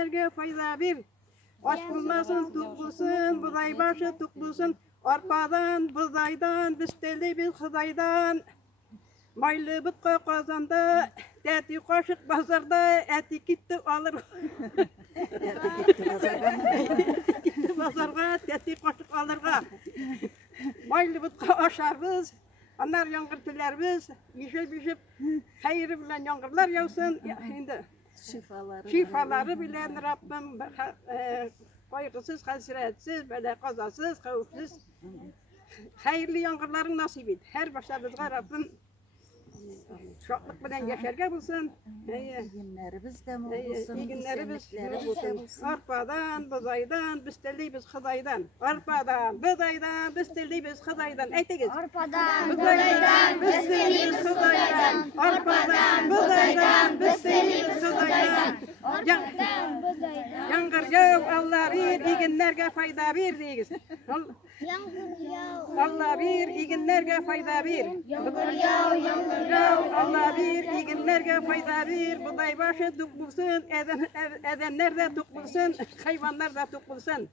egenlerge fayda bir. Aç bulmasın, tutulsun, buday başı tutulsun. Arpadan, buğdaydan, büsteli bir hıdaydan. Maylı bıtka kazanda, eti kaşık pazarda, eti gitti alır. Gitti pazarga, eti kaşık alırga. Maylı bıtka aşarız, onlar yangırtılarımız, yişip hayırı bilen yangırlar yavsun. Şimdi şifaları bilen Rabbim kaygısız, hasretsiz, böyle kazasız, kavufsuz, hayırlı yangırların nasip et. Her başımızga Rabbim şoklık bilen yaşarga bulsun. Günlerimiz de olsun. İyi günlerimiz olsun. Arpadan, buğdaydan, büsteliyiz hıdaydan. Arpadan, buğdaydan, büsteliyiz hıdaydan. Aytegiz. Arpadan, buğdaydan, büsteliyiz hıdaydan. Arpadan, buğdaydan, büsteliyiz hıdaydan. Arpadan, buğdaydan. Yangır yav, Allah bir, iyi günlerge fayda bir deyiz. Yağmur yağ, Allah bir, iyi günlerge fayda bir. yağmur yağ, yağmur yağ. Allah bir, iyi günlerge fayda bir. Buday başı tuk bulsun, edenler de tuk bulsun, hayvanlar da tuk bulsun.